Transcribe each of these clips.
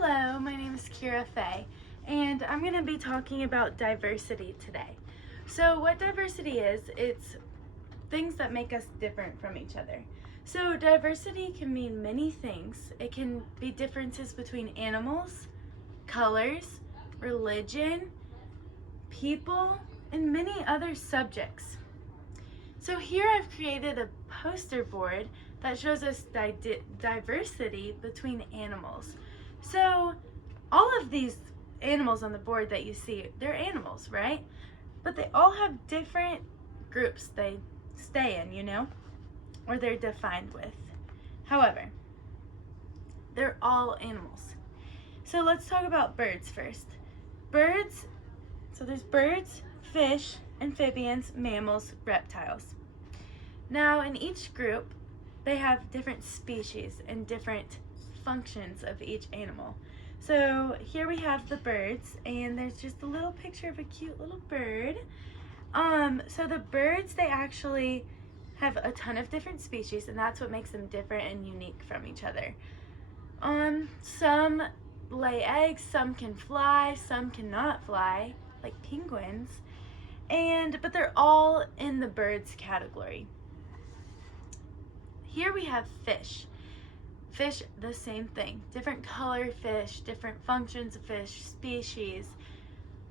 Hello, my name is Kira Faye, and I'm going to be talking about diversity today. So what diversity is, it's things that make us different from each other. So diversity can mean many things. It can be differences between animals, colors, religion, people, and many other subjects. So here I've created a poster board that shows us diversity between animals. So all of these animals on the board that you see, they're animals, right? But they all have different groups they stay in, or they're defined with. However, they're all animals. So let's talk about birds first. Birds, so there's birds, fish, amphibians, mammals, reptiles. Now in each group, they have different species and different functions of each animal. So here we have the birds, and there's just a little picture of a cute little bird. So the birds, they actually have a ton of different species, and that's what makes them different and unique from each other. Some lay eggs, some can fly, some cannot fly, like penguins, but they're all in the birds category. Here we have fish. Fish, the same thing. Different color fish, different functions of fish, species,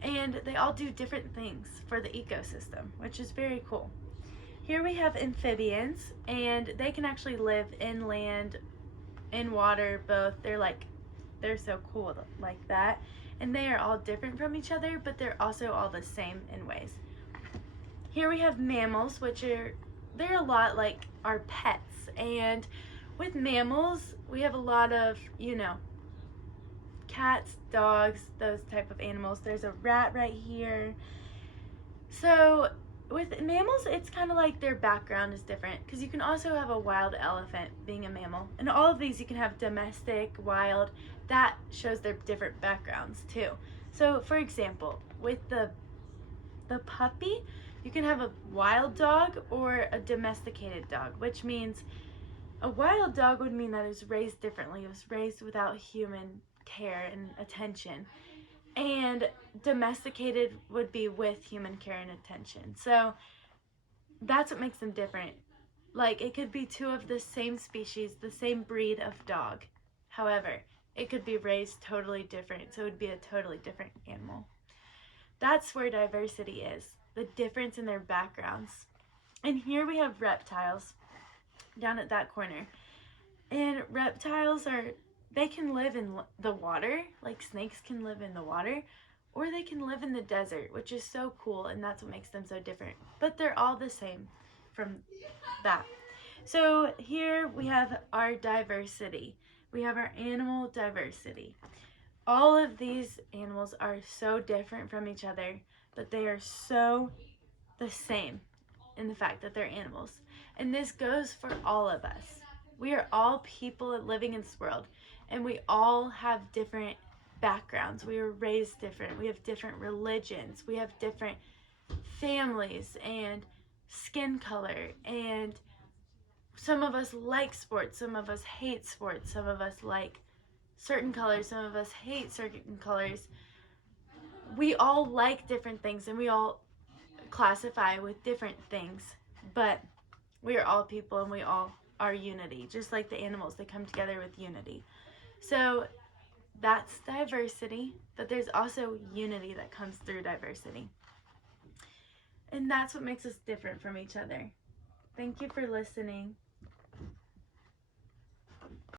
and they all do different things for the ecosystem, which is very cool. Here we have amphibians, and they can actually live inland, in water, both. They're so cool like that. And they are all different from each other, but they're also all the same in ways. Here we have mammals, they're a lot like our pets. And with mammals, we have a lot of, cats, dogs, those type of animals. There's a rat right here. So with mammals, it's kind of like their background is different, because you can also have a wild elephant being a mammal. And all of these, you can have domestic, wild. That shows their different backgrounds too. So for example, with the puppy, you can have a wild dog or a domesticated dog, which means a wild dog would mean that it was raised differently. It was raised without human care and attention. And domesticated would be with human care and attention. So that's what makes them different. Like, it could be two of the same species, the same breed of dog. However, it could be raised totally different, so it would be a totally different animal. That's where diversity is, the difference in their backgrounds. And here we have reptiles down at that corner. And reptiles they can live in the water, like snakes can live in the water, or they can live in the desert, which is so cool, and that's what makes them so different. But they're all the same from that. So here we have our diversity. We have our animal diversity. All of these animals are so different from each other, but they are so the same in the fact that they're animals. And this goes for all of us. We are all people living in this world, and we all have different backgrounds. We were raised different. We have different religions. We have different families and skin color, and some of us like sports, some of us hate sports, some of us like certain colors, some of us hate certain colors. We all like different things, and we all classify with different things, but we are all people, and we all are unity. Just like the animals, they come together with unity. So that's diversity, but there's also unity that comes through diversity. And that's what makes us different from each other. Thank you for listening.